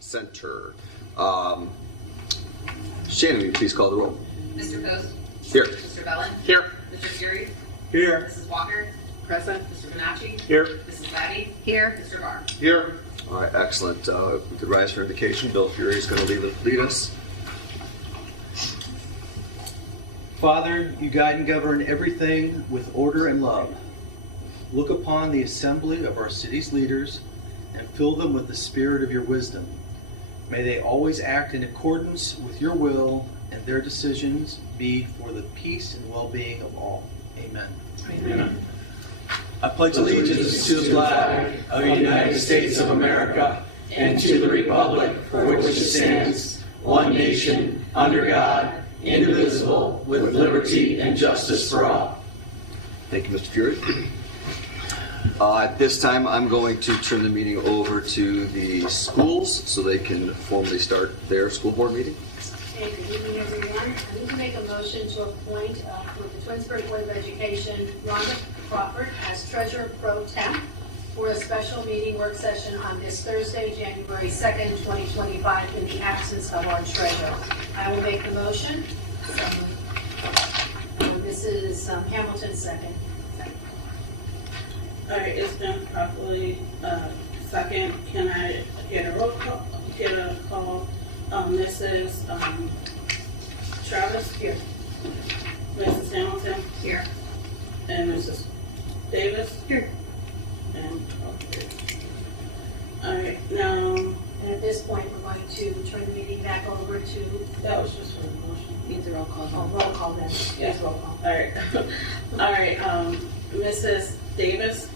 Center. Shannon, will you please call the roll? Mr. Post? Here. Mr. Bellin? Here. Mr. Fury? Here. Mrs. Walker? Present. Mr. Bonacci? Here. Mrs. Batty? Here. Mr. Barr? Here. All right, excellent. If we could rise for invocation. Bill Fury is going to lead us. Father, you guide and govern everything with order and love. Look upon the assembly of our city's leaders and fill them with the spirit of your wisdom. May they always act in accordance with your will and their decisions be for the peace and well-being of all. Amen. Amen. I pledge allegiance to the flag of the United States of America and to the republic for which it stands, one nation, under God, indivisible, with liberty and justice for all. Thank you, Mr. Fury. At this time, I'm going to turn the meeting over to the schools so they can formally start their school board meeting. Okay, good evening, everyone. I need to make a motion to appoint for the Twinsburg Board of Education, Rhonda Crawford as Treasurer Pro Temp for a special meeting work session on this Thursday, January 2nd, 2025, in the absence of our treasurer. I will make the motion. Mrs. Hamilton, second. All right, it's been properly second. Can I get a roll call? Mrs. Travis? Here. Mrs. Hamilton? Here. And Mrs. Davis? Here. And okay. All right, now, And at this point, we're going to turn the meeting back over to, that was just for the motion. Need the roll call. roll call then. Yes, roll call. All right. All right, Mrs. Davis?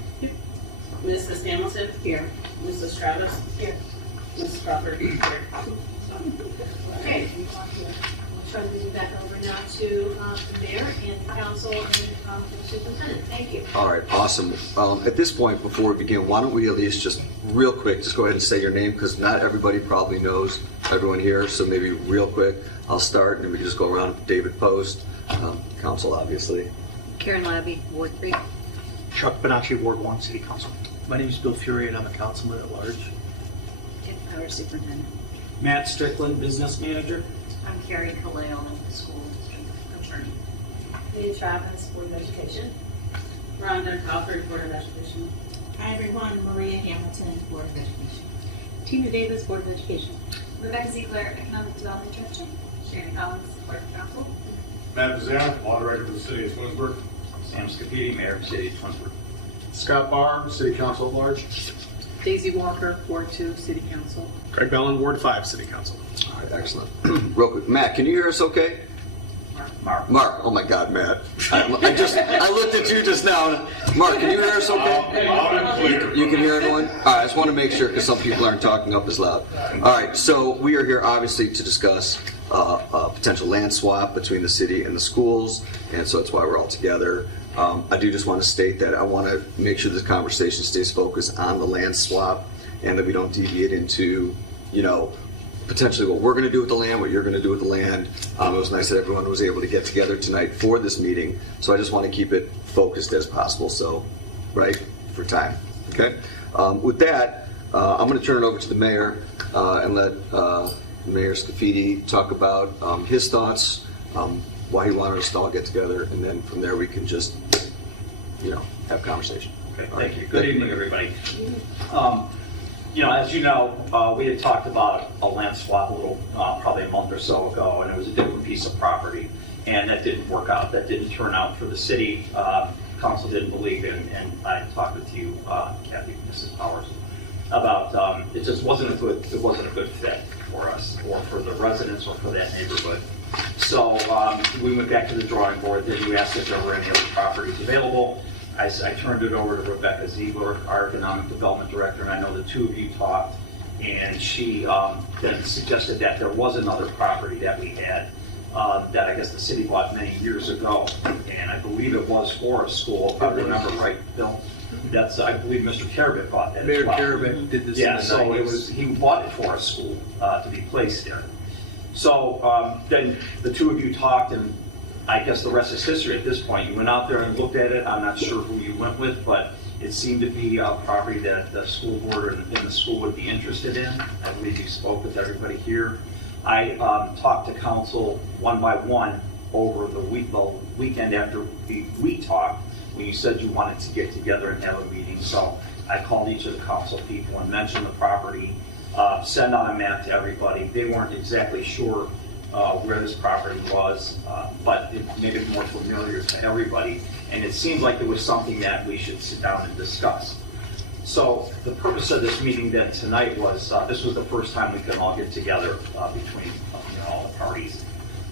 Mrs. Hamilton? Here. Mrs. Travis? Here. Mrs. Crawford? Here. Okay. We'll turn the meeting back over now to the mayor and the council and the superintendent. Thank you. All right, awesome. At this point, before we begin, why don't we at least just real quick, just go ahead and say your name, because not everybody probably knows everyone here, so maybe real quick, I'll start, and then we can just go around. David Post, council, obviously. Karen Labby, Ward 3. Chuck Bonacci, Ward 1, City Council. My name is Bill Fury and I'm a councilman at large. Tim Power, Superintendent. Matt Strickland, Business Manager. I'm Carrie Kaleo, I'm the school district attorney. Leah Travis, Board of Education. Rhonda Crawford, Board of Education. Hi, everyone. Maria Hamilton, Board of Education. Tina Davis, Board of Education. Rebecca Ziegler, Economic Development Director. Shannon Collins, Board of Council. Matt Bazan, Moderator for the City of Twinsburg. Sam Scapidi, Mayor of the City of Twinsburg. Scott Barr, City Council at Large. Daisy Walker, Ward 2, City Council. Craig Bellin, Ward 5, City Council. All right, excellent. Real quick, Matt, can you hear us okay? Mark, oh my God, Matt. I looked at you just now. Mark, can you hear us okay? You can hear everyone? All right, I just want to make sure because some people aren't talking up as loud. All right, so we are here obviously to discuss a potential land swap between the city and the schools, and so that's why we're all together. I do just want to state that I want to make sure this conversation stays focused on the land swap and that we don't deviate into, potentially what we're going to do with the land, what you're going to do with the land. It was nice that everyone was able to get together tonight for this meeting, so I just want to keep it focused as possible, so, right, for time, okay? With that, I'm going to turn it over to the mayor and let Mayor Scafidi talk about his thoughts, why he wanted us to all get together, and then from there we can just, have a conversation. Okay, thank you. Good evening, everybody. As you know, we had talked about a land swap a little, probably a month or so ago, and it was a different piece of property, and that didn't work out. That didn't turn out for the city. Council didn't believe in, and I talked with you, Kathy, Mrs. Powers, about it just wasn't a good fit for us, or for the residents, or for that neighborhood. So we went back to the drawing board. Then we asked if there were any other properties available. I turned it over to Rebecca Ziegler, our Economic Development Director, and I know the two of you talked, and she then suggested that there was another property that we had that I guess the city bought many years ago, and I believe it was for a school, if I remember right, Bill. That's, I believe Mr. Carabit bought that Mayor as well. Carabit did this. Yeah, in the so 90s. he bought it for a school to be placed there. So then the two of you talked, and I guess the rest is history at this point. You went out there and looked at it. I'm not sure who you went with, but It seemed to be a property that the school board and the school would be interested in. I believe you spoke with everybody here. I talked to council one by one over the weekend after we talked, when you said you wanted to get together and have a meeting. So I called each of the council people and mentioned the property, sent out a map to everybody. They weren't exactly sure where this property was, but it made it more familiar to everybody. And it seemed like it was something that we should sit down and discuss. So the purpose of this meeting then tonight was, this was the first time we could all get together between all the parties.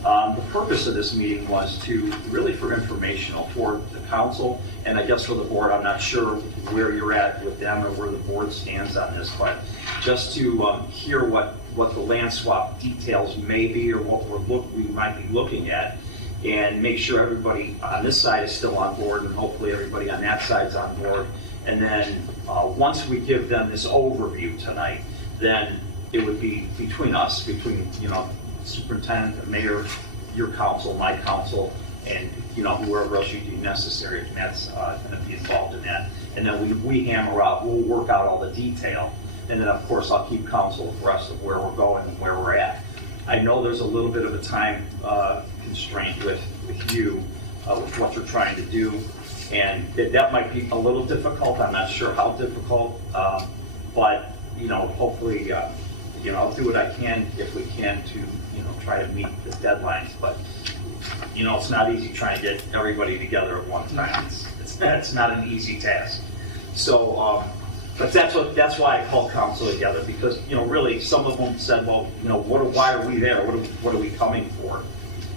The purpose of this meeting was to really for informational for the council, and I guess for the board. I'm not sure where you're at with them or where the board stands on this, but just to hear what the land swap details may be, or what we might be looking at, and make sure everybody on this side is still on board, and hopefully everybody on that side is on board. And then once we give them this overview tonight, then it would be between us, between superintendent, the mayor, your council, my council, and whoever else you deem necessary. Matt's going to be involved in that. And then we hammer out, we'll work out all the detail. And then of course I'll keep council abreast of where we're going and where we're at. I know there's a little bit of a time constraint with you, with what you're trying to do. And that might be a little difficult. I'm not sure how difficult, but hopefully, I'll do what I can if we can to, try to meet the deadlines. But it's not easy trying to get everybody together at one time. It's not an easy task. So, but that's why I called council together, because really some of them said, well, why are we there? What are we coming for?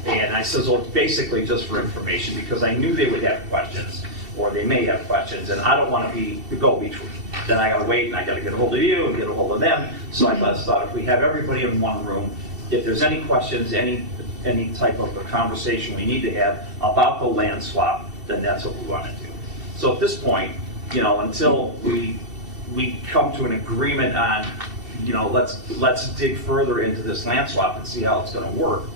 And I says, well, it's basically just for information, because I knew they would have questions, or they may have questions, and I don't want to be the go-between. Then I got to wait, and I got to get a hold of you and get a hold of them. So I thought if we have everybody in one room, if there's any questions, any type of a conversation we need to have about the land swap, then that's what we want to do. So at this point, until we come to an agreement on, let's dig further into this land swap and see how it's going to work.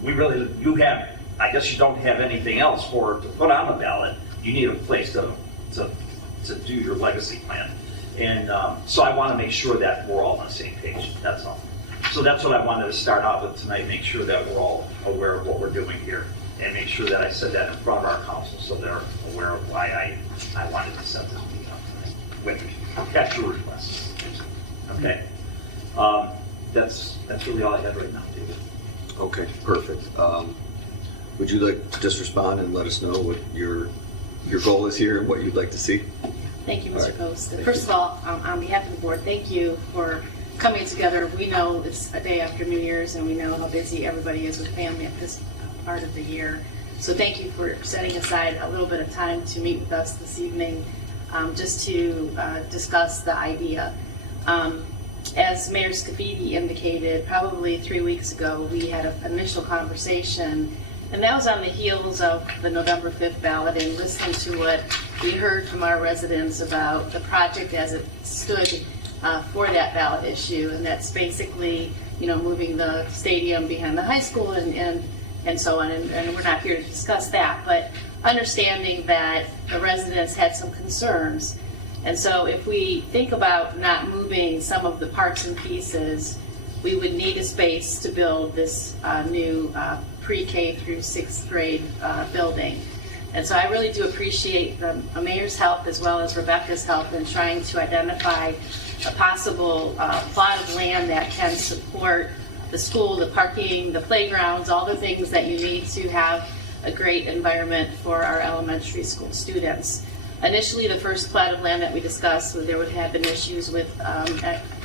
I guess you don't have anything else to put on the ballot. You need a place to do your legacy plan. And so I want to make sure that we're all on the same page, that's all. So that's what I wanted to start out with tonight, make sure that we're all aware of what we're doing here, and make sure that I said that in front of our council so they're aware of why I wanted to set this meeting up tonight. With actual requests. Okay. That's really all I have right now, David. Okay, perfect. Would you like to just respond and let us know what your goal is here and what you'd like to see? Thank you, All Mr. right. Post. Thank First you. of all, on behalf of the board, thank you for coming together. We know it's a day after New Year's, and we know how busy everybody is with family at this part of the year. So thank you for setting aside a little bit of time to meet with us this evening, just to discuss the idea. As Mayor Scafidi indicated, probably 3 weeks ago, we had an initial conversation, and that was on the heels of the November 5th ballot, and listening to what we heard from our residents about the project as it stood for that ballot issue. And that's basically, moving the stadium behind the high school and so on. And we're not here to discuss that, but understanding that the residents had some concerns. And so if we think about not moving some of the parts and pieces, we would need a space to build this new pre-K through 6th grade building. And so I really do appreciate the mayor's help as well as Rebecca's help in trying to identify a possible plot of land that can support the school, the parking, the playgrounds, all the things that you need to have a great environment for our elementary school students. Initially, the first plat of land that we discussed, there would have been issues with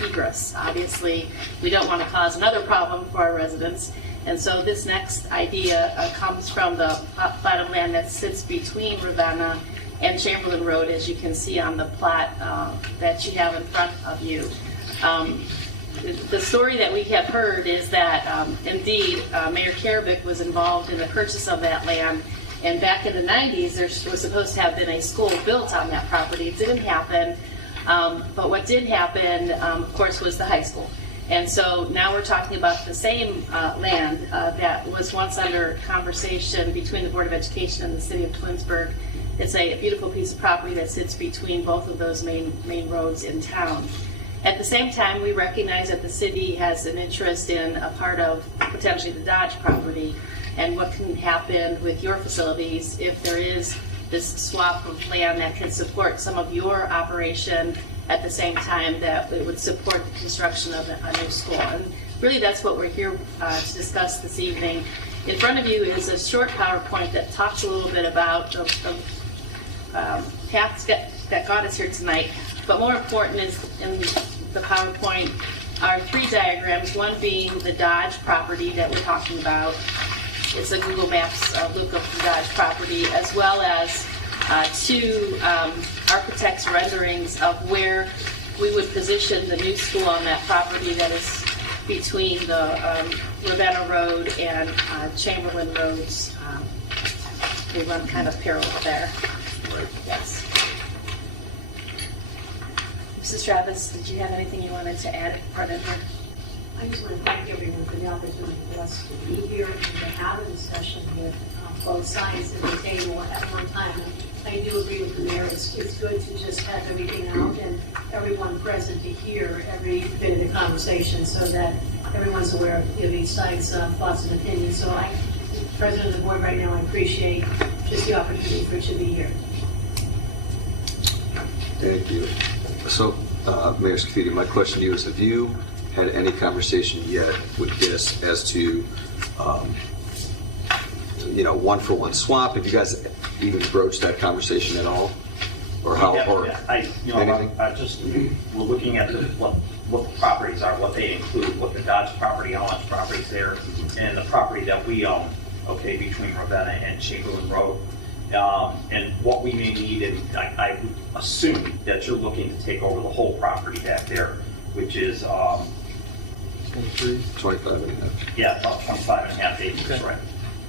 egress. Obviously, we don't want to cause another problem for our residents. And so this next idea comes from the plat of land that sits between Ravenna and Chamberlain Road, as you can see on the plat that you have in front of you. The story that we have heard is that indeed Mayor Karavic was involved in the purchase of that land. And back in the 90s, there was supposed to have been a school built on that property. It didn't happen. But what did happen, of course, was the high school. And so now we're talking about the same land that was once under conversation between the Board of Education and the City of Twinsburg It's a beautiful piece of property that sits between both of those main roads in town. At the same time, we recognize that the city has an interest in a part of potentially the Dodge property and what can happen with your facilities if there is this swap of land that can support some of your operation at the same time that it would support the construction of a new school. And really that's what we're here to discuss this evening. In front of you is a short PowerPoint that talks a little bit about the paths that got us here tonight. But more important is in the PowerPoint are 3 diagrams, one being the Dodge property that we're talking about. It's a Google Maps look of the Dodge property, as well as 2 architects' renderings of where we would position the new school on that property that is between the Ravenna Road and Chamberlain Roads. They run kind of parallel there. Right. Yes. Mrs. Travis, did you have anything you wanted to add right in here? I just want to thank everyone for the opportunity for us to be here and to have a discussion with both sides of the table at one time. And I do agree with the mayor, it's good to just have everything out and everyone present to hear every bit of the conversation so that everyone's aware of each side's thoughts and opinions. So I, President of the board right now, I appreciate just the opportunity for it to be here. Thank you. So, Mayor Scafidi, my question to you is, have you had any conversation yet with GIS as to, 1-for-1 swap? Have you guys even broached that conversation at all? Or how, or anything? We're looking at what the properties are, what they include, what the Dodge property, how much property is there, and the property that we own, okay, between Ravenna and Chamberlain Road. And what we may need, and I would assume that you're looking to take over the whole property back there, which is 25 and a half. yeah, about 25 and a half acres, Okay. right?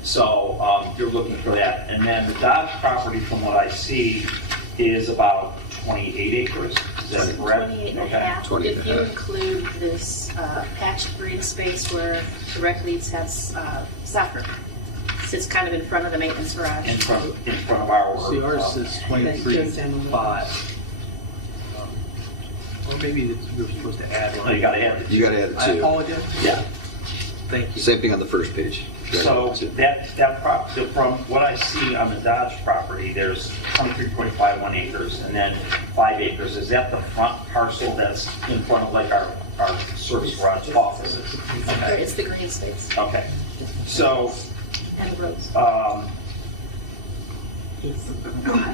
So you're looking for that. And then the Dodge property, from what I see, is about 28 acres. Is that correct? 28 and a Okay. half. 20 and If a you half. include this patch of green space where the rec leagues have soccer. Sits kind of in front of the maintenance garage. In front of our. See, ours is 23.5. Or maybe you were supposed to add No, one. you gotta add it. You got to add it I too. apologize. Yeah. Thank you. Same thing on the first page. You gotta So add it too. that from what I see on the Dodge property, there's 23.51 acres and then 5 acres. Is that the front parcel that's in front of like our service garage offices? Okay. It's the green space Okay. So, and the roads.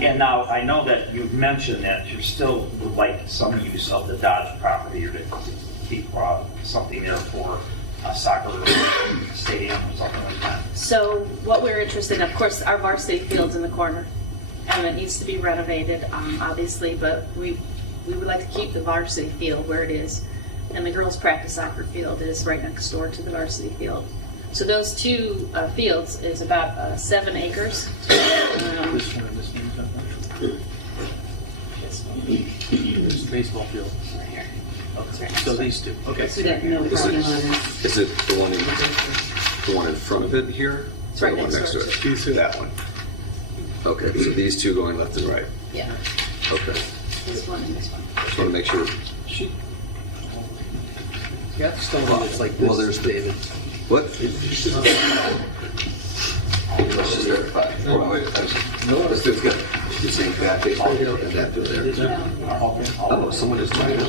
and now I know that you've mentioned that you still would like some use of the Dodge property or to keep something there for a soccer stadium or something like that. So what we're interested in, of course, our varsity field's in the corner, and it needs to be renovated, obviously, but we would like to keep the varsity field where it is, and the girls' practice soccer field is right next door to the varsity field. So those 2 fields is about 7 acres. This one and this one. There's the baseball field. Right here. So these 2. Okay. Is it the one in front of it here? It's Or right the one next next to door. it? These 2. That one. Okay, so these 2 going left and right. Yeah, Okay. this one and this one. Just want to make sure. You have to stone one that's like this, Well, there's the- David. What? Let's just start at 5. Oh, wait, let's do it good. You see that baseball field and that field there. Oh, someone is trying to.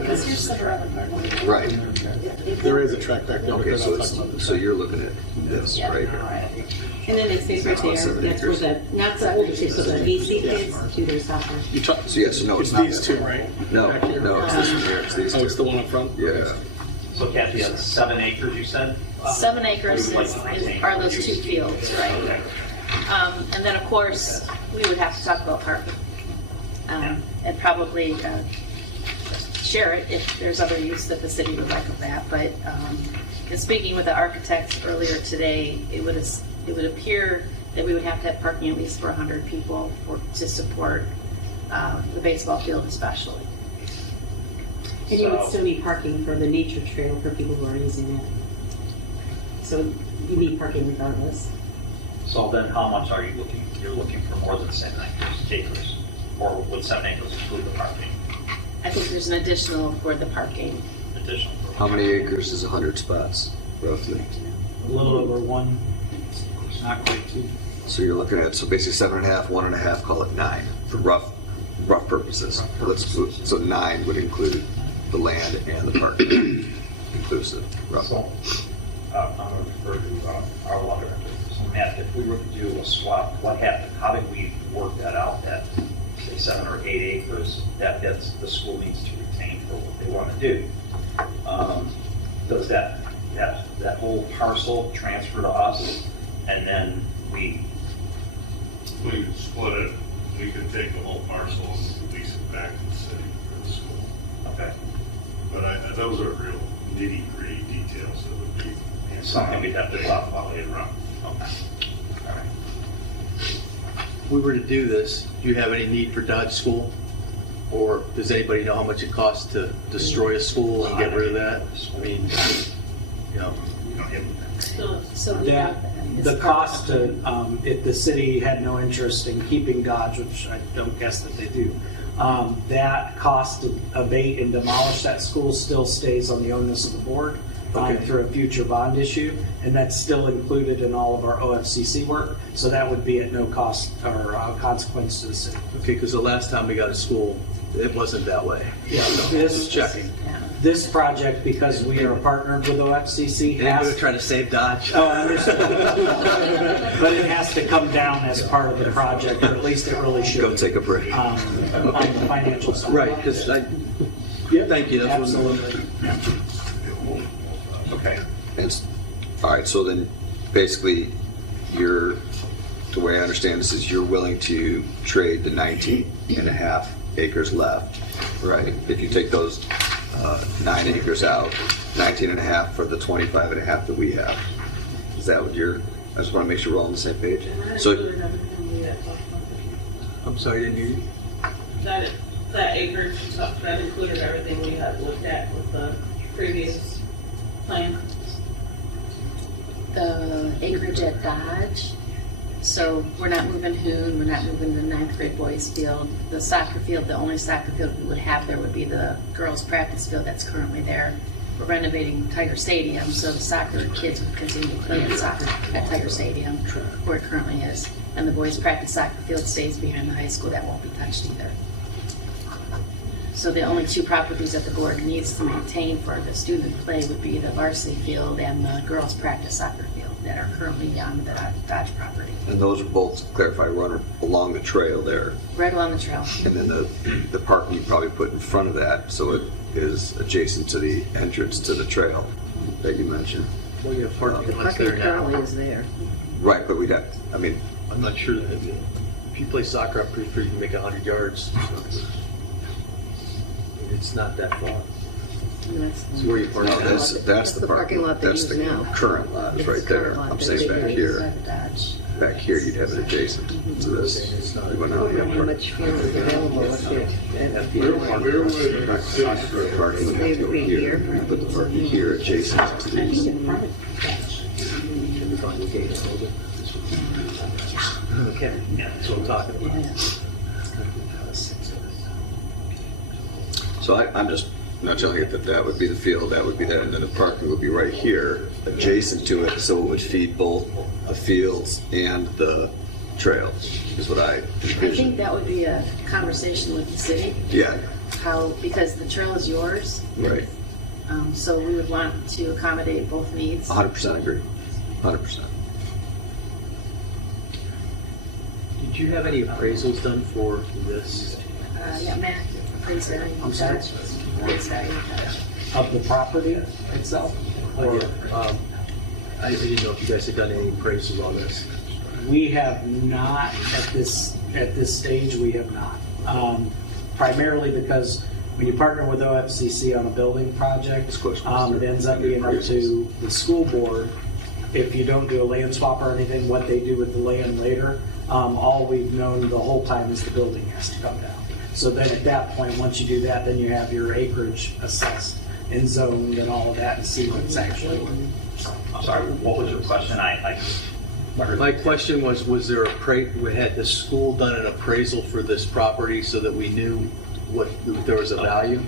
Because here's the other part. Right. There is a track back there. Okay, so you're looking at this Yeah. right here. And then it stays right there, that's where the, not the older kids, so the BC kids do their soccer. So yes, no, it's not these that 2, one. right? No, Back here. no, it's this one here. It's these Oh, 2. it's the one up front? Yeah. So Kathy, that's 7 acres you said? 7 acres are those 2 fields, right? And then, of course, we would have to talk about parking. And probably share it if there's other use that the city would like of that. But in speaking with the architects earlier today, it would appear that we would have to have parking at least for 100 people to support the baseball field especially. And you would still need parking for the nature trail for people who are using it. So you need parking regardless. So then how much are you looking? You're looking for more than 7 acres, or would 7 acres include the parking I think there's an additional for the parking. additional? How many acres is 100 spots, roughly? A little over 1, not quite 2. So you're looking at, so basically 7.5, 1.5, call it 9 for rough purposes. So 9 would include the land and the park inclusive, roughly. I'm going to refer to our water. So Matt, if we were to do a swap, how did we work that out, that say 7 or 8 acres that the school needs to retain for what they want to do? Does that whole parcel transfer to us, and then we could split it, we could take the whole parcel and lease it back to the city for the school. okay, But those are real nitty-gritty details that would be. something we'd have to talk about later on? Okay. All right. If we were to do this, do you have any need for Dodge School? Or does anybody know how much it costs to destroy a school and get rid of that? I mean, you know, So we That, have the cost to, if the city had no interest in keeping Dodge, which I don't guess that they do, that cost to abate and demolish that school still stays on the onus of the board Okay. through a future bond issue, and that's still included in all of our OFCC work, so that would be at no cost or consequence to the city. okay, because the last time we got a school, it wasn't that way. Yeah, Just checking. This project, because we are partnered with OFCC, Anybody has, trying to save Dodge? oh, I understand. But it has to come down as part of the project, or at least it really should. Go take a break. On the financial side. Right, because Yep, thank you, that's what absolutely. Okay. All right, so then basically the way I understand this is you're willing to trade the 19.5 acres left, right? If you take those 9 acres out, 19.5 for the 25.5 that we have. Is that what I just want to make sure we're all on the same page. So, I'm sorry, didn't hear you. That acreage stuff, that included everything we had looked at with the previous plan. the acreage at Dodge. So we're not moving Hoon, we're not moving the 9th grade boys field. The soccer field, the only soccer field we would have there would be the girls' practice field that's currently there. We're renovating Tiger Stadium, so the soccer kids would continue to play at soccer at Tiger Stadium, where it currently is. And the boys' practice soccer field stays behind the high school, that won't be touched either. So the only 2 properties that the board needs to maintain for the student play would be the varsity field and the girls' practice soccer field that are currently on the Dodge property. and those are both, to clarify, run along the trail there. Right along the trail. And then the parking you probably put in front of that, so it is adjacent to the entrance to the trail that you mentioned. Well, you have parking The lots parking there now. currently is there. Right, but I'm not sure that if you play soccer up pretty free, you can make 100 yards. It's not that far. And that's- It's where you park. no, that's the parking lot. they That's use the now. current lot, is It's right the there. current lot I'm that saying they back use. here, Dodge. back here you'd have it adjacent to this. You wouldn't How really have parking. much field is available if you have Where would the city Parking would have to go Right here. here. You put the parking here adjacent to these. Okay, that's what I'm talking about. So I'm just not telling you that that would be the field, that would be that, and then the parking would be right here, adjacent to it, so it would feed both the fields and the trail, is what I I think envision. that would be a conversation with the city, Yeah, because the trail is yours, right. so we would want to accommodate both needs. 100% agree. 100%. Did you have any appraisals done for this? Yeah, Matt, appraise value. I'm sorry? Appraise value. Of the property itself? Or, I didn't know if you guys had done any appraisals on this. We have not, at this stage, we have not. Primarily because when you partner with OFCC on a building project, it ends up being up to the school board. If you don't do a land swap or anything, what they do with the land later, all we've known the whole time is the building has to come down. So then at that point, once you do that, then you have your acreage assessed and zoned and all of that and see what's actually. I'm sorry, what was your question? My question was there had the school done an appraisal for this property so that we knew if there was a value?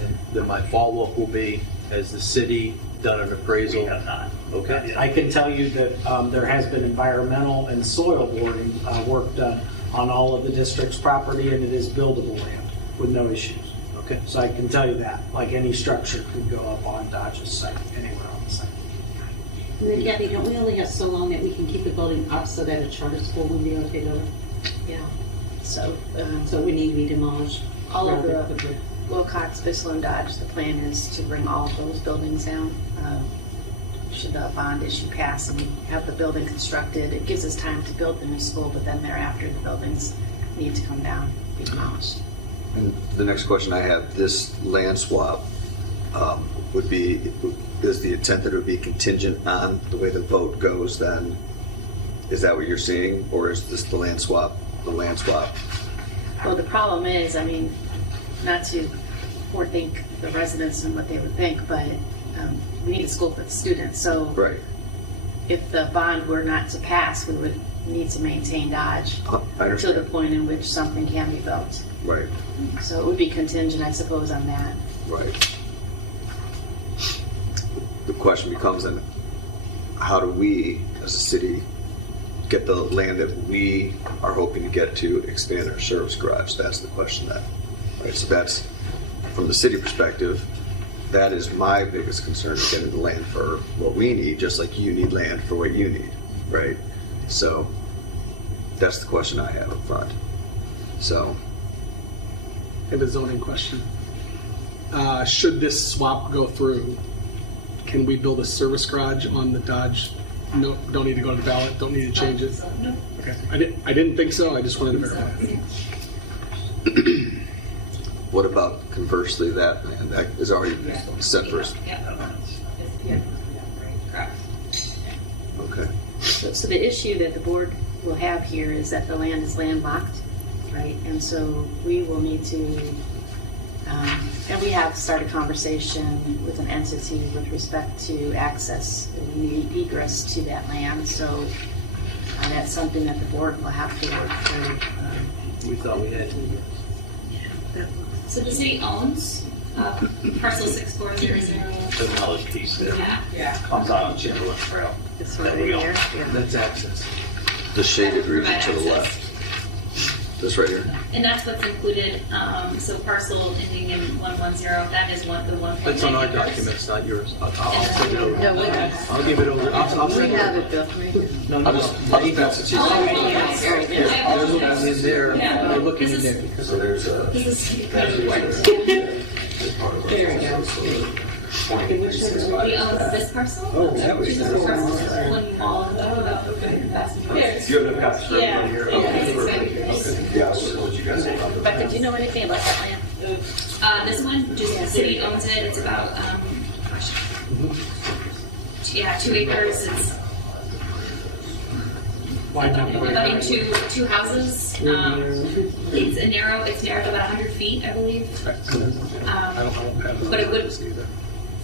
And then my follow-up will be, has the city done an appraisal? We have not. Okay. I can tell you that there has been environmental and soil boarding work done on all of the district's property, and it is buildable land with no issues. Okay. So I can tell you that, like any structure could go up on Dodge's site, anywhere on the site. And then Kathy, don't we only have so long that we can keep the building up so that a charter school wouldn't be able to take over? Yeah. So, So we need to be demolished. all of rather the quickly. Wilcox, Bissell, and Dodge, the plan is to bring all of those buildings down. Should the bond issue pass and we have the building constructed, it gives us time to build the new school, but then thereafter, the buildings need to come down, be demolished. And the next question I have, this land swap would be, is the intent that it would be contingent on the way the vote goes then? Is that what you're seeing? Or is this the land swap? Well, the problem is, I mean, not to forethink the residents and what they would think, but we need a school for the students. So Right. if the bond were not to pass, we would need to maintain Dodge I to the understand. point in which something can be built. Right, So it would be contingent, I suppose, on that. right. The question becomes then, how do we, as a city, get the land that we are hoping to get to expand our service garage? That's the question then. Right, so that's, from the city perspective, that is my biggest concern, is getting the land for what we need, just like you need land for what you need, right? So that's the question I have up front. So, I have a zoning question. Should this swap go through, can we build a service garage on the Dodge? No, don't need to go to the ballot, don't need to change it? No. Okay, I didn't think so, I just wanted to verify. what about conversely that land that is already set for us? Yeah. Correct. Okay. So the issue that the board will have here is that the land is landlocked, right? And so we will need to, and we have started conversation with an entity with respect to access and egress to that land. So that's something that the board will have to work through. We thought we had to. So the city owns parcel 6400. There's another piece there. Yeah. Comes out on Chamberlain Trail. This one right here. Yeah. That's access. The shaded region to the left. This right here. And that's what's included, so parcel ending in 110, that is the 1.9 That's on our acres. documents, not yours. I'll send it over. No, we have, I'll give it over. I'll we send it have over. it, Bill. Right here. No, no, I'll just pass it to you. Right there. They're looking in there. Yeah. They're looking in This there. is- So there's a. This is, There we go. we own this parcel. Oh, that was- This is the parcel, one wall. There's. You haven't got the Yeah. here. Yeah, so what you guys say about But did you know anything about that land? This one, just the city owns it, it's about, yeah, 2 acres, it's dividing two houses. It's narrow about 100 feet, I believe. I don't have. But it would,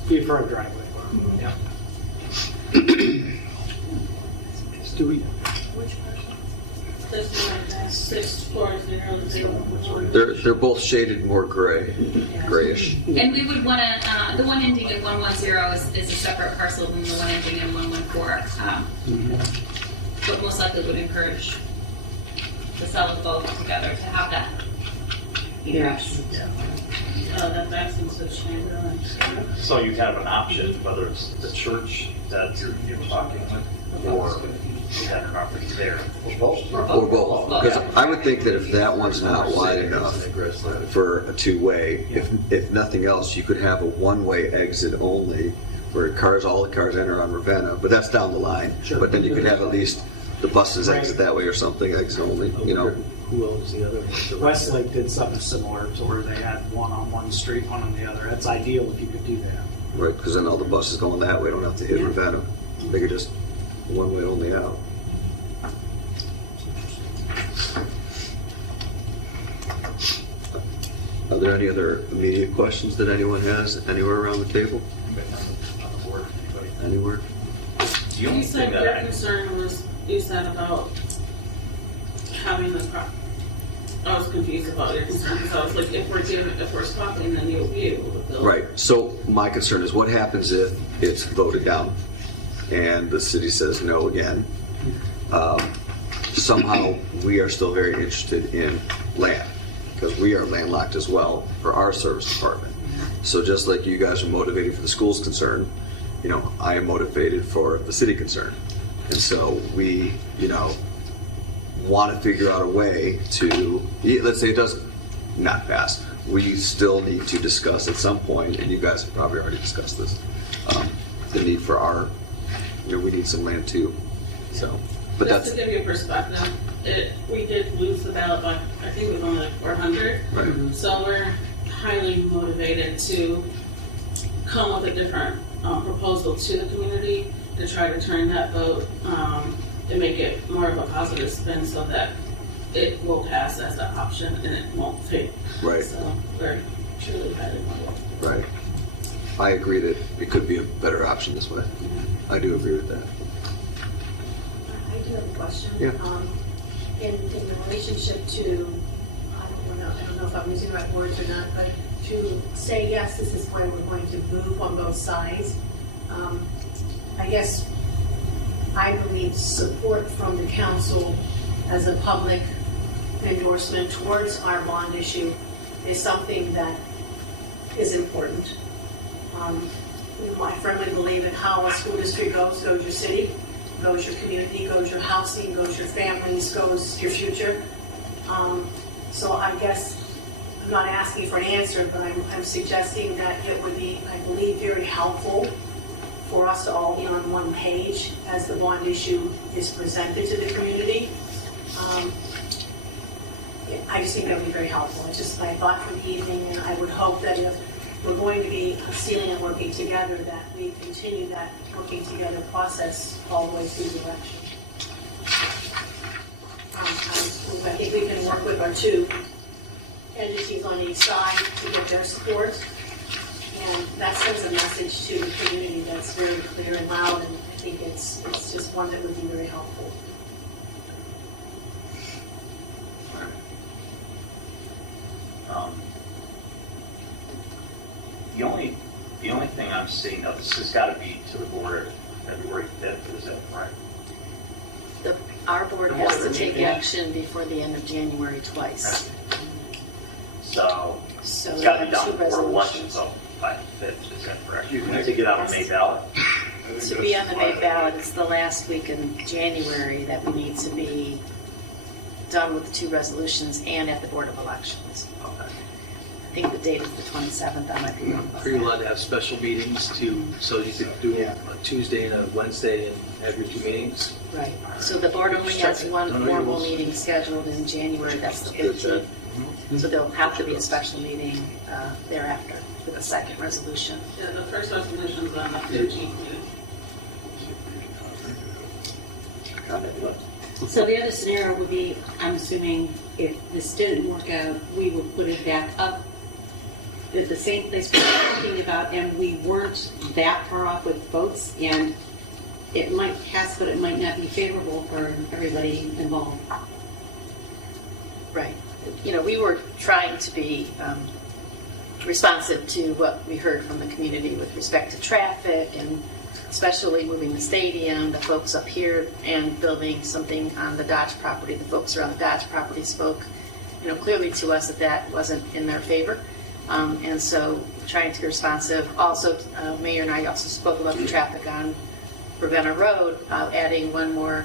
Be for a driveway. Yeah. Do we? This one, 640. They're both shaded more gray, grayish. and we would want to, the one ending in 110 is a separate parcel than the one ending in 114. But most likely would encourage the sale of both together to have that. Yes. That's access to Chamberlain. So you have an option, whether it's the church that you're talking, or that property there. Or both. Because I would think that if that one's not wide enough for a two-way, if nothing else, you could have a one-way exit only, where all the cars enter on Ravenna, but that's down the line. But then you could have at least the buses exit that way or something, exit only, you know? Who owns the other one? Westlake did something similar to where they had one on one street, one on the other. That's ideal if you could do that. Right, because then all the buses going that way don't have to hit Ravenna. They could just one-way only out. Are there any other immediate questions that anyone has anywhere around the table? Anywhere? The You only said thing your that concern was you said about having the I was confused about your concern, because I was like, if we're swapping, then you'll be able to build. Right, so my concern is what happens if it's voted down and the city says no again? Somehow, we are still very interested in land, because we are landlocked as well for our service department. So just like you guys are motivated for the school's concern, I am motivated for the city concern. And so we, want to figure out a way to, let's say it does not pass, we still need to discuss at some point, and you guys have probably already discussed this, the need for our, we need some land too. So, but Just that's to give you a perspective, we did lose the ballot by, I think it was only like 400. right. So we're highly motivated to come up with a different proposal to the community to try to turn that vote and make it more of a positive spin so that it will pass as an option and it won't fail. Right. So we're truly highly motivated. Right. I agree that it could be a better option this way. I do agree with that. I do have a question. Yeah. In relationship to, I don't know if I'm using the right words or not, but to say, yes, this is where we're going to move on both sides. I guess I believe support from the council as a public endorsement towards our bond issue is something that is important. I firmly believe in how a school district goes your city, goes your community, goes your housing, goes your families, goes your future. So I guess I'm not asking for an answer, but I'm suggesting that it would be, I believe, very helpful for us to all be on one page as the bond issue is presented to the community. I just think that would be very helpful. It's just my thought for the evening, and I would hope that if we're going to be sealing and working together, that we continue that working together process all the way through the election. I think we can work with our two entities on each side to get their support. And that sends a message to the community that's very clear and loud, and I think it's just one that would be very helpful. The only thing I'm seeing, though, this has got to be to the board February 5th, is that right? Our board has to take action before the end of January twice. So So it's we got to be have done two before lunch, resolutions. so by the 5th, is that correct? You can take it out on May ballot. To be on the May ballot, it's the last week in January that we need to be done with the two resolutions and at the Board of Elections. Okay. I think the date is the 27th, I might be wrong about Are you that. allowed to have special meetings so you could do a Tuesday and a Wednesday and have your two meetings? Right, so the board only has one formal meeting scheduled in January, that's the 15th. So there'll have to be a special meeting thereafter for the second resolution. Yeah, the first resolution is on the 15th. So the other scenario would be, I'm assuming if this didn't work out, we would put it back up at the same place we were thinking about, and we weren't that far off with votes, and it might pass, but it might not be favorable for everybody involved. Right. We were trying to be responsive to what we heard from the community with respect to traffic and especially moving the stadium, the folks up here and building something on the Dodge property. The folks around the Dodge property spoke, clearly to us that wasn't in their favor. And so trying to be responsive. Also, Mayor and I also spoke about the traffic on Ravenna Road, adding one more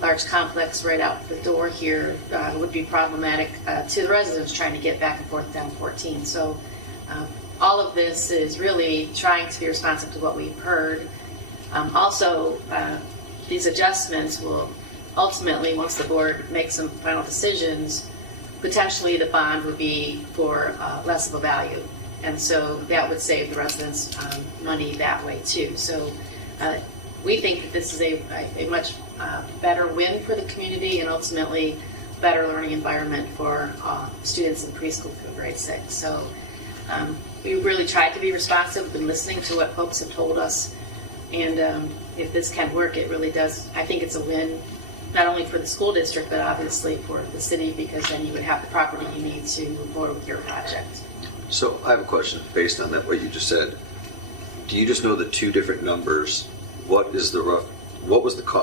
large complex right out the door here would be problematic to the residents trying to get back and forth down 14. So all of this is really trying to be responsive to what we've heard. Also, these adjustments will ultimately, once the board makes some final decisions, potentially the bond would be for less of a value. And so that would save the residents money that way too. So we think that this is a much better win for the community and ultimately better learning environment for students in preschool through grade 6. So we really tried to be responsive, been listening to what folks have told us. And if this can work, it really does, I think it's a win, not only for the school district, but obviously for the city, because then you would have the property you need to move forward with your project. So I have a question based on that, what you just said. Do you just know the two different numbers? What was the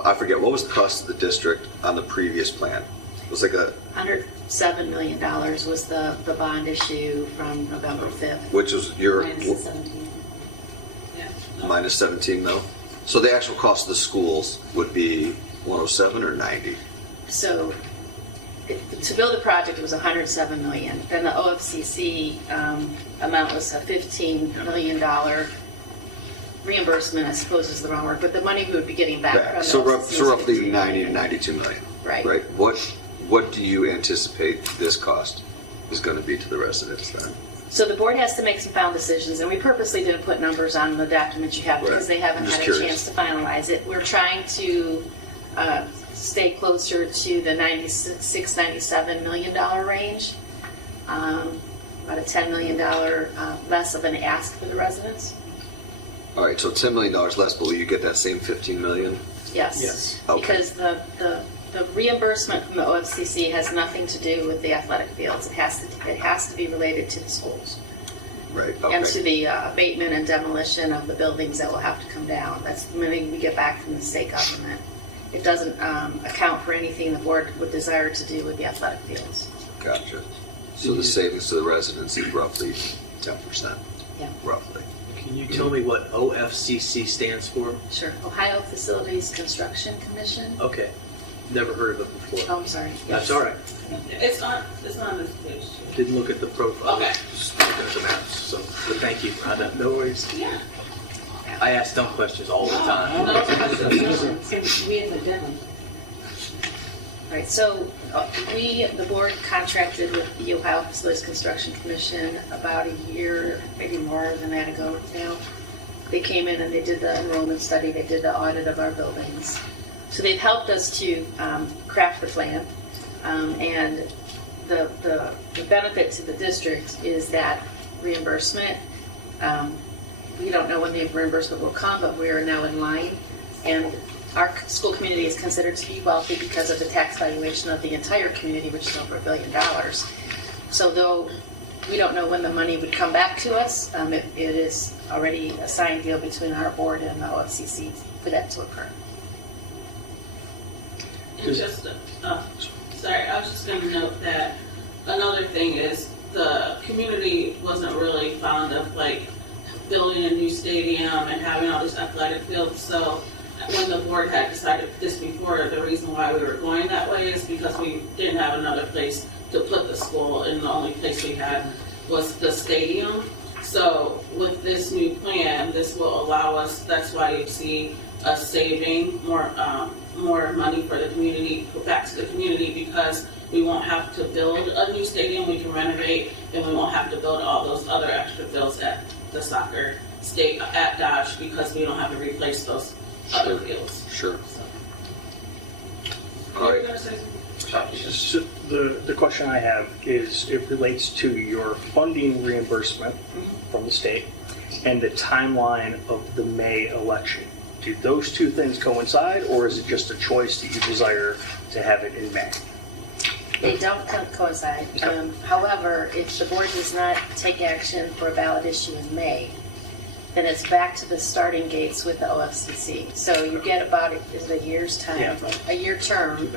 I forget, what was the cost of the district on the previous plan? It was like $107 million was the bond issue from November 5th. which was your, Minus 17. minus 17 though? So the actual cost of the schools would be 107 or 90? So to build the project, it was $107 million. Then the OFCC amount was a $15 million reimbursement, I suppose is the wrong word, but the money we would be getting back from the So OFCC is roughly $15 90 to million. 92 million. Right. Right. What do you anticipate this cost is going to be to the residents then? So the board has to make some final decisions, and we purposely didn't put numbers on the document you have because Right. they haven't I'm just had a curious. chance to finalize it. We're trying to stay closer to the $96-97 million range, about a $10 million less of an ask for the residents. All right, so $10 million less, but will you get that same 15 million? Yes. Yes. Okay. Because the reimbursement from the OFCC has nothing to do with the athletic fields. It has to be related to the schools Right. and to Okay. the abatement and demolition of the buildings that will have to come down. That's the money we get back from the state government. It doesn't account for anything the board would desire to do with the athletic fields. Gotcha. So the savings to the residents is roughly 10%. Yeah. Roughly. Can you tell me what OFCC stands for? Sure. Ohio Facilities Construction Commission. Okay, never heard of it before. Oh, I'm sorry. That's all right. It's on this page. Didn't look at the profile. Okay. Just looking at the maps. So, but thank you. No worries. Yeah. I ask dumb questions all the time. No questions. We have a demo. Right, so the board contracted with the Ohio Facilities Construction Commission about a year, maybe more than that ago now. They came in and they did the enrollment study, they did the audit of our buildings. So they've helped us to craft the plan. And the benefit to the district is that reimbursement. We don't know when the reimbursement will come, but we are now in line. And our school community is considered to be wealthy because of the tax valuation of the entire community, which is over $1 billion. So though we don't know when the money would come back to us, it is already a signed deal between our board and the OFCC for that to occur. And just, sorry, I was just going to note that another thing is the community wasn't really fond of like building a new stadium and having all this athletic fields. So when the board had decided this before, the reason why we were going that way is because we didn't have another place to put the school, and the only place we had was the stadium. So with this new plan, this will allow us, that's why you see us saving more money for the community, back to the community, because we won't have to build a new stadium, we can renovate, and we won't have to build all those other extra fields at the soccer state at Dodge, because we don't have to replace those other fields. Sure. You All were right. gonna say something? So the question I have is, it relates to your funding reimbursement from the state and the timeline of the May election. Do those two things coincide, or is it just a choice that you desire to have it in May? They don't coincide. However, if the board does not take action for a ballot issue in May, then it's back to the starting gates with the OFCC. So you get about, is it a year's time? Yeah. A year term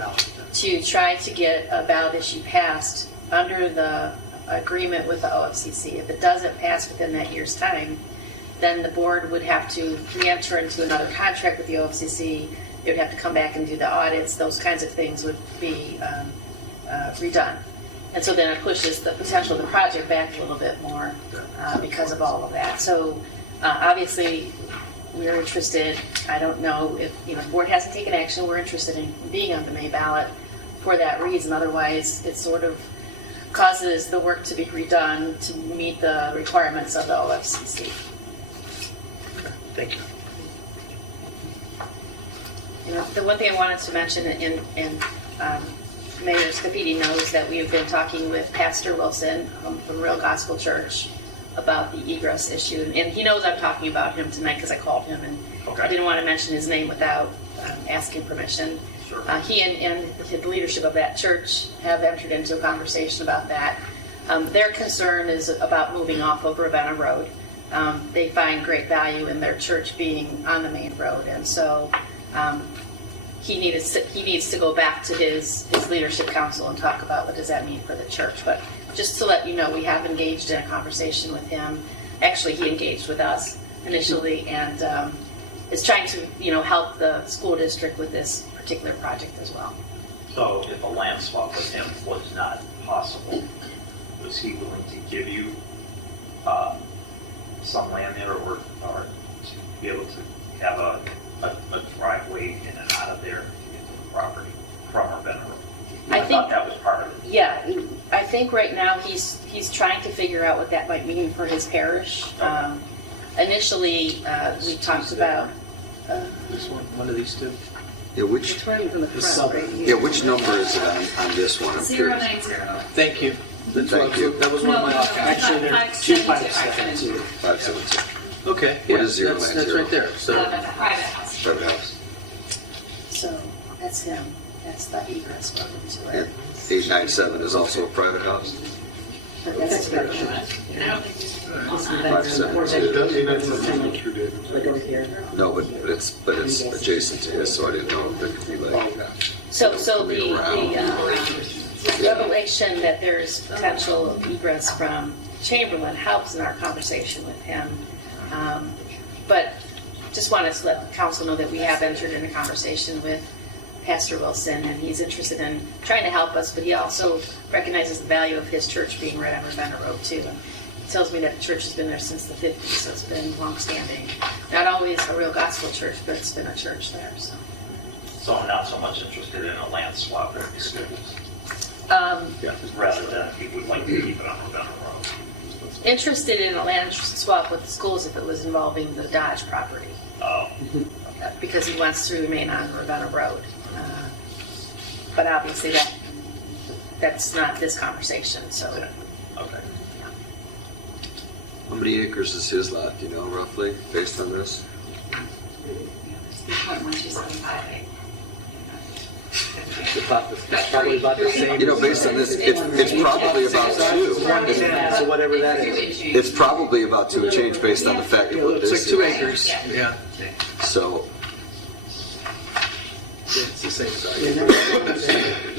to try to get a ballot issue passed under the agreement with the OFCC. If it doesn't pass within that year's time, then the board would have to re-enter into another contract with the OFCC. They would have to come back and do the audits. Those kinds of things would be redone. And so then it pushes the potential of the project back a little bit more because of all of that. So obviously, we're interested. I don't know if, the board hasn't taken action. We're interested in being on the May ballot for that reason. Otherwise, it sort of causes the work to be redone to meet the requirements of the OFCC. Thank you. The one thing I wanted to mention, and Mayor Scapidi knows that we have been talking with Pastor Wilson from Real Gospel Church, about the egress issue. And he knows I'm talking about him tonight because I called him and I Okay, didn't want to mention his name without asking permission. sure. He and the leadership of that church have entered into a conversation about that. Their concern is about moving off of Ravenna Road. They find great value in their church being on the main road, and so he needs to go back to his leadership council and talk about what does that mean for the church. But just to let you know, we have engaged in a conversation with him. Actually, he engaged with us initially, and is trying to help the school district with this particular project as well. So if a land swap with him was not possible, was he willing to give you some land there, or to be able to have a driveway in and out of there to get to the property from Ravenna Road? I thought think- that was part of it. Yeah, I think right now he's trying to figure out what that might mean for his parish. Initially, we talked about. This one of these two? Yeah, which Turning from the The front, sub- right? yeah, which number is it on this one? I'm curious. 090. Thank you. Thank you. That was one of my. Actually, they're 2572. 572. Okay. What yeah, is 090? That's right there. So, Private house. Private house. So that's him. That's the egress road into And it. 897 is also a private house. But that's a And I don't think this is on that. 572. Like over here. No, but it's adjacent to his, so I didn't know if there could be like. So the Coming revelation that there's potential egress from Chamberlain helps in our conversation with him. But just wanted to let the council know that we have entered into conversation with Pastor Wilson, and he's interested in trying to help us, but he also recognizes the value of his church being right on Ravenna Road too. And he tells me that the church has been there since the 50s, so it's been long-standing. Not always a real gospel church, but it's been a church there, so. So I'm not so much interested in a land swap with the schools, rather than he would like to keep it on Ravenna Road. Interested in a land swap with the schools if it was involving the Dodge property, Oh, because he wants to remain on Ravenna Road. But obviously that's not this conversation, so. okay. How many acres is his lot, do you know, roughly, based on this? 3.1275. it's probably about the same. You know, based on this, it's probably about two. 110, so whatever that is. It's probably about two and change based on the fact of what It's this like 2 is. acres. Yeah. So, It's the same size.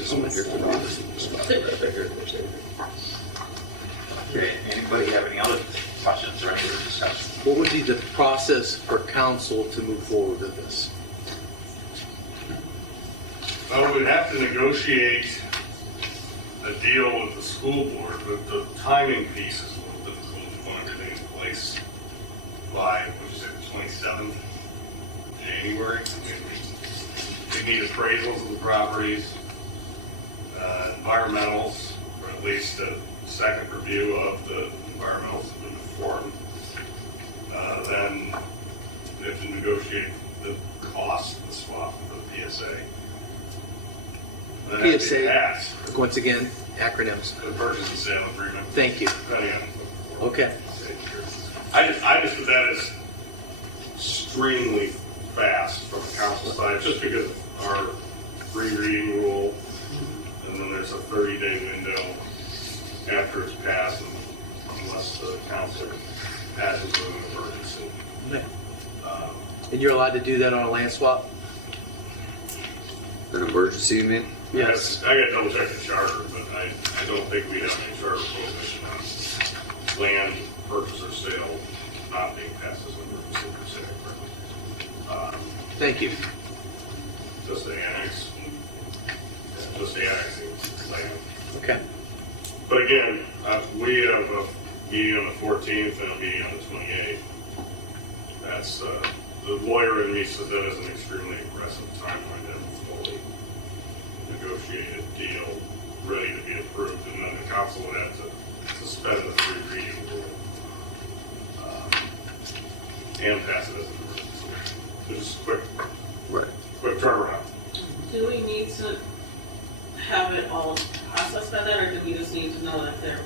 Okay, anybody have any other questions or any other discussion? What would be the process for council to move forward with this? Well, we'd have to negotiate a deal with the school board, but the timing piece is a little difficult to put everything in place by, what is it, 27th January? I mean, we need appraisals of the properties, environmentals, or at least a second review of the environmentals that have been performed. Then we have to negotiate the cost of the swap of the PSA. Then after PSA. that, Once again, acronyms. the purchase and sale agreement. Thank you. Depending on. Okay. I just put that as extremely fast from the council side, just because of our free reading rule. And then there's a 30-day window after it's passed, unless the council passes an emergency. Okay. And you're allowed to do that on a land swap? an emergency, you mean? Yes. I gotta double check the charter, but I don't think we have any charter prohibition on land purchase or sale not being passed as an emergency per se. Thank you. Just the annex, just the annexing land. Okay. But again, we have a meeting on the 14th and a meeting on the 28th. That's, the lawyer in me says that is an extremely aggressive timeline to have a fully negotiated deal ready to be approved, and then the council would have to suspend the free reading rule and pass it as an emergency. So just quick turnaround. Do we need to have it all processed by then, or do we just need to know that they're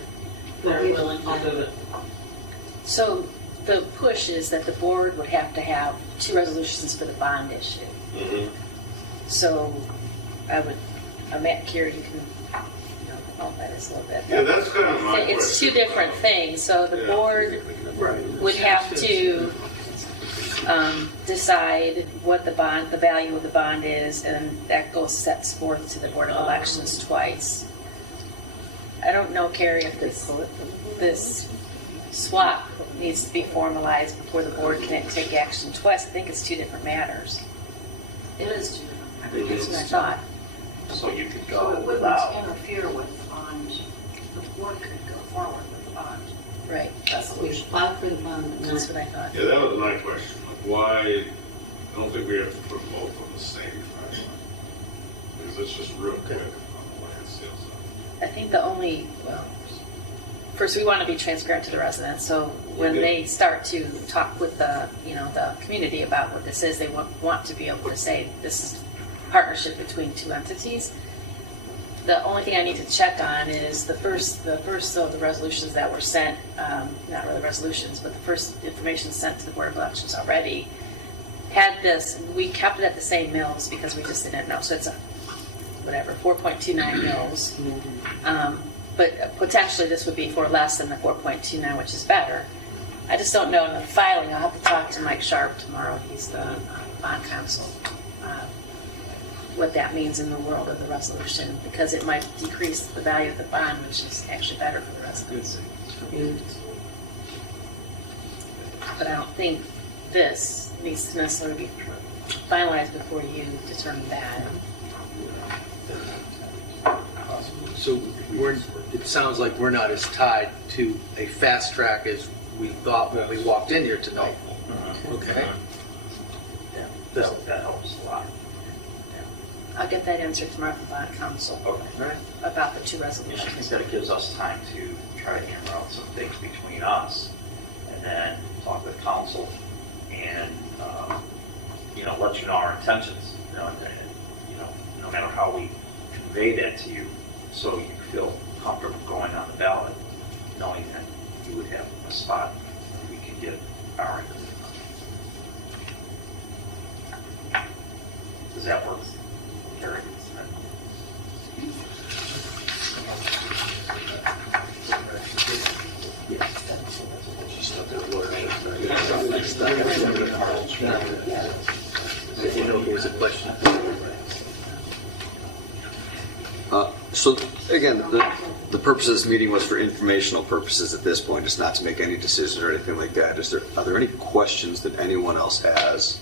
willing to do it? So the push is that the board would have to have 2 resolutions for the bond issue. So I'm at Kira, you can qualify this a little bit. Yeah, that's kind of my It's question. 2 different things. So the board would have to decide what the value of the bond is, and that sets forth to the Board of Elections twice. I don't know, Carrie, if this swap needs to be formalized before the board can take action twice. I think it's 2 different matters. It is two different. That's what I thought. So you could So go it wouldn't without. interfere with the bond. The board could go forward with the bond. Right. That's what we should apply for the bond. That's what I thought. Yeah, that was my question. Like, why, I don't think we have to put both on the same timeline. Because it's just real quick on the land sales side. I think the only, first we want to be transparent to the residents. So when they start to talk with the community about what this is, they want to be able to say this is partnership between 2 entities. The only thing I need to check on is the first of the resolutions that were sent, not really resolutions, but the first information sent to the Board of Elections already had this. We kept it at the same mills because we just didn't know. So it's 4.29 mills. But potentially this would be for less than the 4.29, which is better. I just don't know in the filing. I'll have to talk to Mike Sharp tomorrow. He's the bond counsel. What that means in the world of the resolution, because it might decrease the value of the bond, which is actually better for the residents. But I don't think this needs to necessarily be finalized before you determine that. So it sounds like we're not as tied to a fast track as we thought when we walked in here tonight. Okay. That helps a lot. I'll get that answer tomorrow from bond counsel Okay. about the 2 I resolutions. think that it gives us time to try to hammer out some things between us, and then talk with council, and let you know our intentions. No matter how we convey that to you, so you feel comfortable going on the ballot, knowing that you would have a spot where we can get our end of it. Does that work? Very good. Here's a question. So again, the purpose of this meeting was for informational purposes at this point. It's not to make any decisions or anything like that. Are there any questions that anyone else has,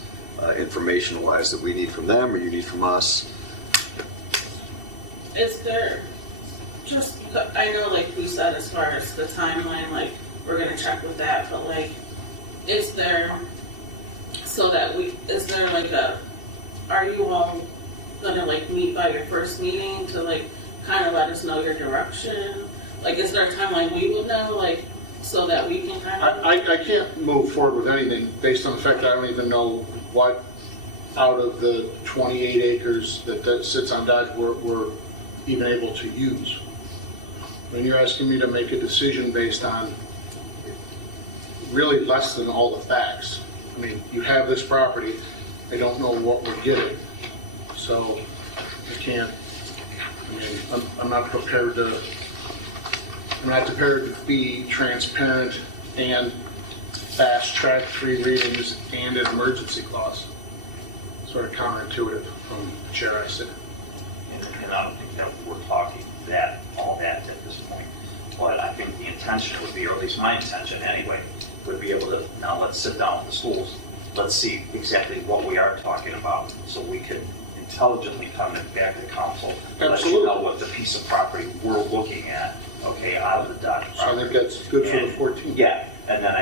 information-wise, that we need from them or you need from us? Is there, just, I know like we said as far as the timeline, like we're gonna check with that, but like, is there, are you all gonna like meet by your first meeting to like kind of let us know your direction? Like, is there a timeline we would know, like, so that we can kind of? I can't move forward with anything based on the fact that I don't even know what out of the 28 acres that sits on Dodge we're even able to use. When you're asking me to make a decision based on really less than all the facts. I mean, you have this property, I don't know what we're getting. So I can't, I'm not prepared to be transparent and fast track 3 readings and an emergency clause. Sort of counterintuitive from the chair I sit. And I don't think that we're talking all that at this point. But I think the intention would be, or at least my intention anyway, would be able to, now let's sit down with the schools. Let's see exactly what we are talking about, so we can intelligently come back to council. Let you know what the piece of property we're looking at, okay, out of the Dodge property. So I think that's good for the 14th. Yeah, and then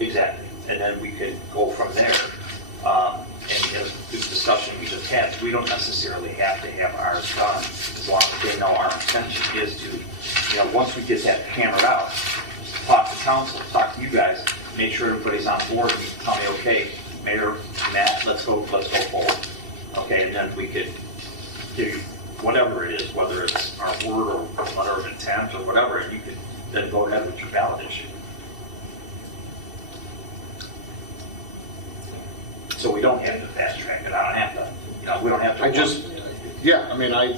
exactly, and then we could go from there. And this discussion we just had, we don't necessarily have to have ours done, as long as they know our intention is to, once we get that hammered out, talk to council, talk to you guys, make sure everybody's on board, and tell me, okay, Mayor, Matt, let's go forward. Okay, and then we could do whatever it is, whether it's our word or letter of intent or whatever, and you could then go ahead with your ballot issue. so we don't have to fast track it. I don't have to, we don't have to. I just, yeah, I mean, I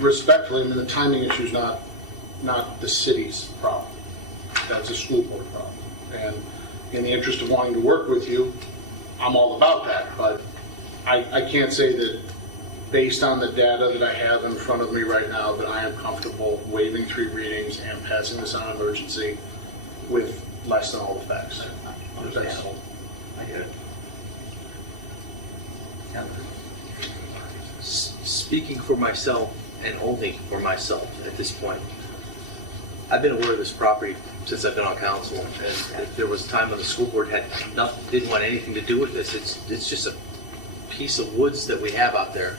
respectfully, I mean, the timing issue's not the city's problem. That's a school board problem. And in the interest of wanting to work with you, I'm all about that, but I can't say that based on the data that I have in front of me right now, that I am comfortable waiving 3 readings and passing this on emergency with less than all the facts. Understandable. I get it. Speaking for myself and only for myself at this point, I've been aware of this property since I've been on council, and if there was a time when the school board had nothing, didn't want anything to do with this, it's just a piece of woods that we have out there.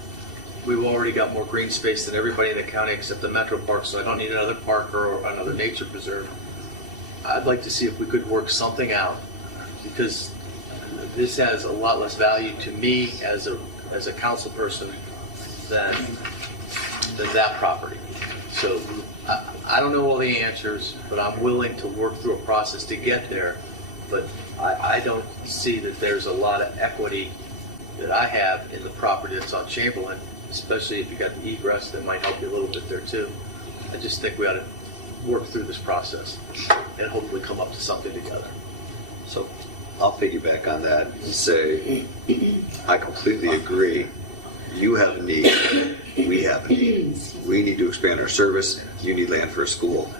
We've already got more green space than everybody in the county except the Metro Park, so I don't need another park or another nature preserve. I'd like to see if we could work something out, because this has a lot less value to me as a council person than that property. So I don't know all the answers, but I'm willing to work through a process to get there. But I don't see that there's a lot of equity that I have in the property that's on Chamberlain, especially if you got the egress that might help you a little bit there too. I just think we ought to work through this process and hopefully come up to something together. So I'll piggyback on that and say, I completely agree. You have a need, we have a need. We need to expand our service, you need land for a school.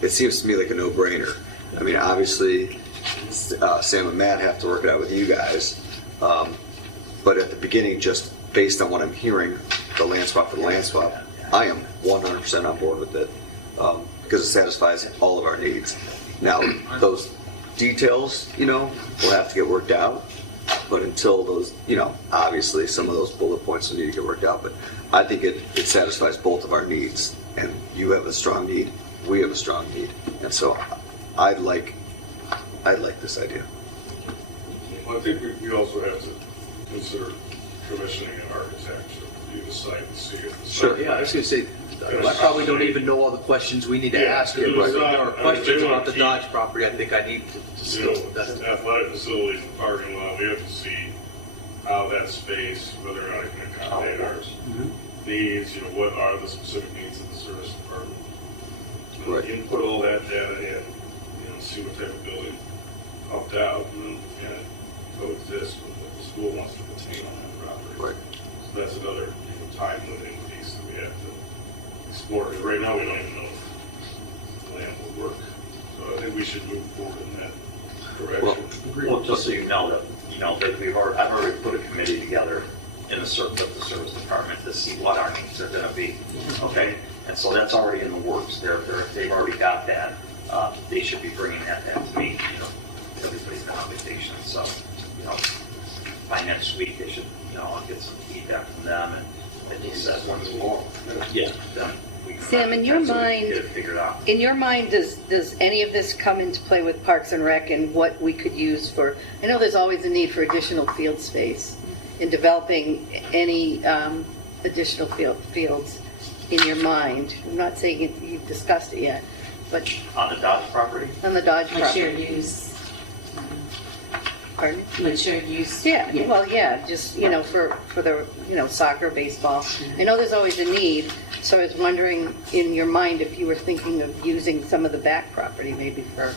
It seems to me like a no-brainer. I mean, obviously, Sam and Matt have to work it out with you guys. But at the beginning, just based on what I'm hearing, the land swap for the land swap, I am 100% on board with it because it satisfies all of our needs. Now, those details, will have to get worked out. But until those, obviously some of those bullet points will need to get worked out. But I think it satisfies both of our needs. And you have a strong need, we have a strong need. And so I like this idea. Well, I think we also have to consider commissioning an architect to view the site and see if the Sure, site. yeah, I was going to say, I probably don't even know all the questions we need to ask here, but if there are questions about the Dodge property, I think I need to still. Athletic facilities and parking lot, we have to see how that space, whether or not it can accommodate our needs, what are the specific needs of the service department. Right. You can put all that data in, see what type of building opt out, and then coexist with what the school wants to retain on that property. Right. So that's another time limiting piece that we have to explore. Because right now we don't even know if the land will work. So I think we should move forward in that direction. Well, just so you know that, I've already put a committee together in the service department to see what our needs are going to be. Okay, and so that's already in the works. They've already got that. They should be bringing that back to me. Everybody's been on vacation, so by next week they should. I'll get some feedback from them, and at least that's one's along. Yeah, then we can. Sam, in your mind, get it figured out. In your mind, does any of this come into play with Parks and Rec and what we could use for, I know there's always a need for additional field space in developing any additional fields in your mind. I'm not saying you've discussed it yet, but On the Dodge property? on the Dodge Like shared property. use, Pardon? like shared use. Yeah, well, yeah, just, for the, soccer, baseball. I know there's always a need, so I was wondering in your mind if you were thinking of using some of the back property maybe for,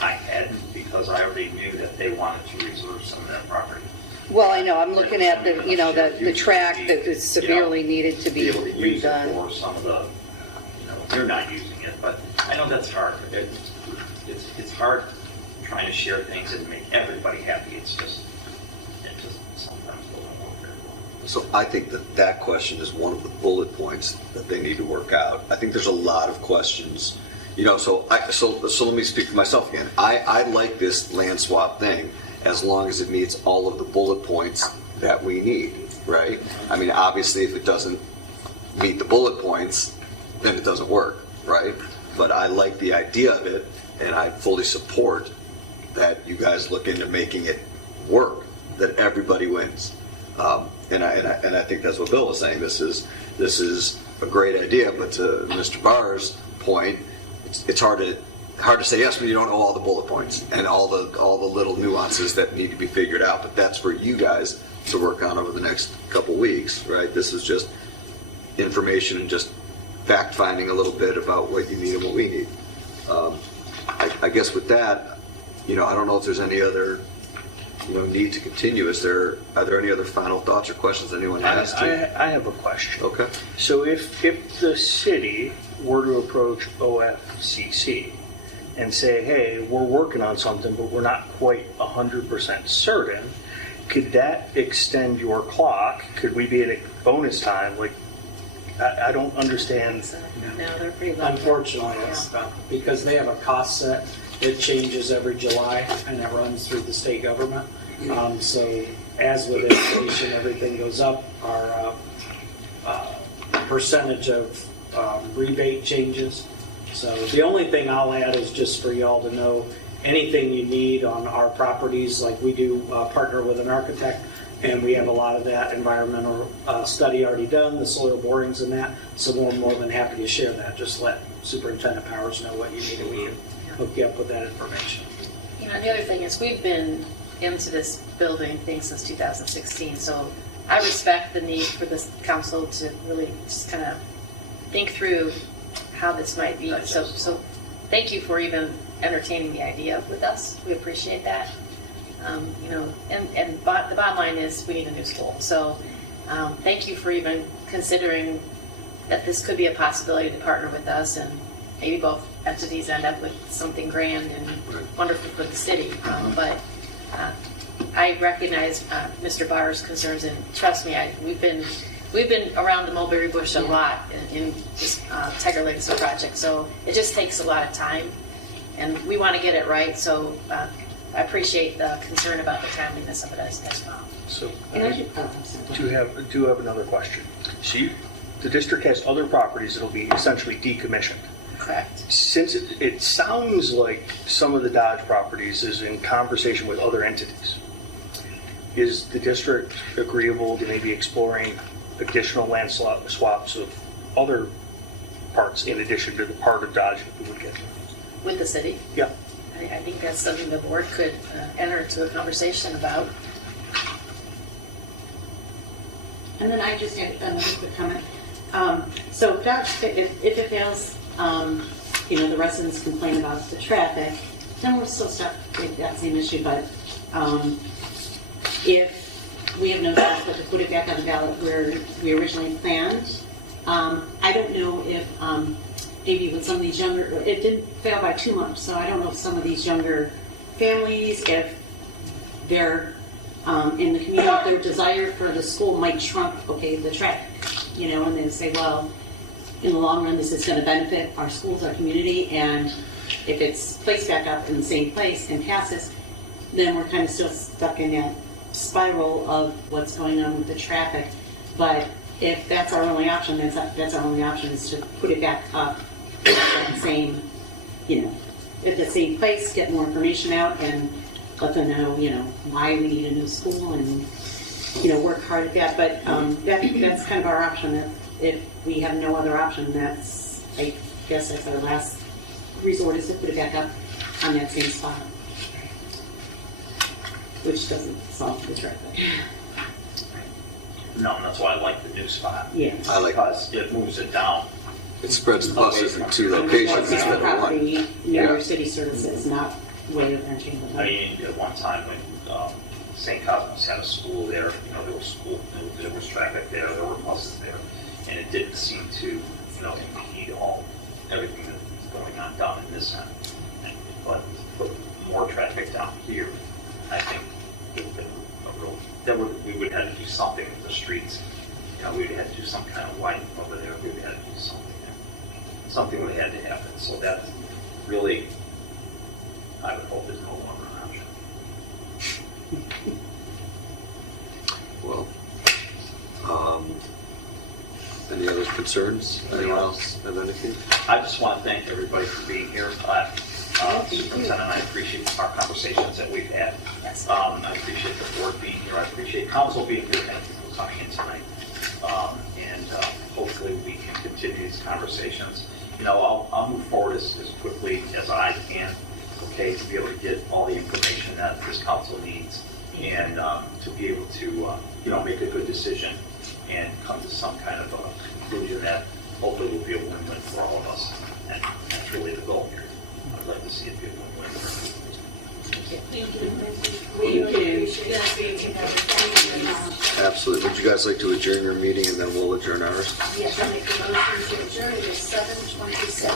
I hadn't, because I already knew that they wanted to reserve some of that property. well, I know, I'm looking at the track that is severely needed to be Able to use it redone. for some of the, you're not using it, but I know that's hard. It's hard trying to share things and make everybody happy. It just sometimes doesn't work very well. So I think that question is one of the bullet points that they need to work out. I think there's a lot of questions, so let me speak for myself again. I like this land swap thing as long as it meets all of the bullet points that we need, right? I mean, obviously, if it doesn't meet the bullet points, then it doesn't work, right? But I like the idea of it, and I fully support that you guys look into making it work, that everybody wins. And I think that's what Bill was saying. This is a great idea, but to Mr. Barr's point, it's hard to hard to say yes when you don't know all the bullet points and all the little nuances that need to be figured out. But that's for you guys to work on over the next couple weeks, right? This is just information and just fact finding a little bit about what you need and what we need. I guess with that, I don't know if there's any other need to continue. Are there any other final thoughts or questions anyone has? I have a question. Okay. So if the city were to approach OFCC and say, hey, we're working on something, but we're not quite 100% certain, could that extend your clock? Could we be in a bonus time? Like, I don't understand. No, they're pretty low. Unfortunately, it's because they have a cost set. It changes every July and it runs through the state government. So as with inflation, everything goes up. Our percentage of rebate changes. So the only thing I'll add is just for y'all to know, anything you need on our properties, like we do partner with an architect, and we have a lot of that environmental study already done, the soil borings and that. So we're more than happy to share that. Just let Superintendent Powers know what you need and we can hook you up with that information. The other thing is we've been into this building thing since 2016, so I respect the need for this council to really just kind of think through how this might be. So thank you for even entertaining the idea with us. We appreciate that. The bottom line is we need a new school. So thank you for even considering that this could be a possibility to partner with us, and maybe both entities end up with something grand and wonderful for the city. But I recognize Mr. Barr's concerns, and trust me, we've been around the mulberry bush a lot in this Tiger Lakes project. So it just takes a lot of time, and we want to get it right. So I appreciate the concern about the timeliness of it as well. So And I do have another question. So the district has other properties that'll be essentially decommissioned. Correct. Since it sounds like some of the Dodge properties is in conversation with other entities, is the district agreeable to maybe exploring additional land swaps of other parts in addition to the part of Dodge that we would get? With the city? Yeah. I think that's something the board could enter into a conversation about. And then I just had another quick comment. So Dodge, if it fails, the residents complain about the traffic, then we're still stuck with that same issue. But if we have no choice but to put it back on the ballot where we originally planned, I don't know if maybe with some of these younger, it didn't fail by too much, so I don't know if some of these younger families, if they're in the community, if their desire for the school might trump, the traffic, and they say, well, in the long run, this is going to benefit our schools, our community, and if it's placed back up in the same place and passes, then we're kind of still stuck in that spiral of what's going on with the traffic. But if that's our only option, that's our only option, is to put it back up at that same, at the same place, get more information out, and let them know, why we need a new school, and work hard at that. But that's kind of our option. If we have no other option, I guess that's our last resort, is to put it back up on that same spot, which doesn't solve the traffic. No, that's why I like the new spot. Yeah. I like Because it moves it down. it spreads the buses in two locations instead of one. Property near Yeah. your city services, not way of entering the I mean, at one time when St. Cosmos had a school there, there was traffic there, there were buses there, and it didn't seem to, impede everything that's going on down in this end. But put more traffic down here, I think it would have been a real, we would have to do something with the streets. We would have to do some kind of widening over there, we would have to do something. Something would have to happen, so that really, I would hope there's no longer an option. Well, any other concerns? Anyone else have anything? I just want to thank everybody for being here. Superintendent, I appreciate our conversations that we've had. Yes. I appreciate the board being here. I appreciate council being here. Thank you for coming in tonight. And hopefully we can continue these conversations. I'll move forward as quickly as I can, okay, to be able to get all the information that this council needs and to be able to, make a good decision and come to some kind of a conclusion that hopefully will be a win-win for all of us. And that's really the goal here. I'd like to see it be a win-win for everyone. We really appreciate that being together. Thank you very much. Absolutely. Would you guys like to adjourn your meeting and then we'll adjourn ours? Yes, I make a motion to adjourn. It is 7:26.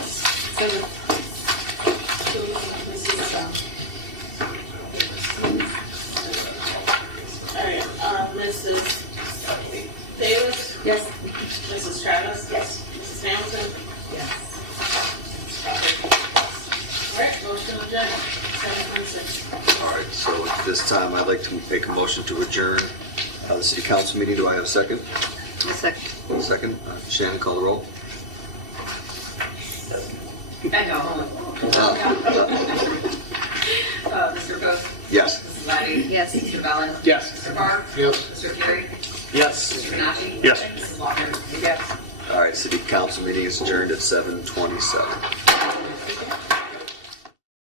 All right, Mrs. Davis? Yes. Mrs. Travis? Yes. Mrs. Hamilton? Yes. All right, motion adjourned, 7:26. All right, so at this time, I'd like to make a motion to adjourn the city council meeting. Do I have a second? A second. Second. Shannon, call the roll. Echo. Mr. Coe? Yes. Mrs. Lottie? Yes. Mr. Bellin? Yes. Mr. Barr? Yes. Mr. Fury? Yes. Mr. Panacci? Yes. Mrs. Walker? Yes. All right, city council meeting is adjourned at 7:27.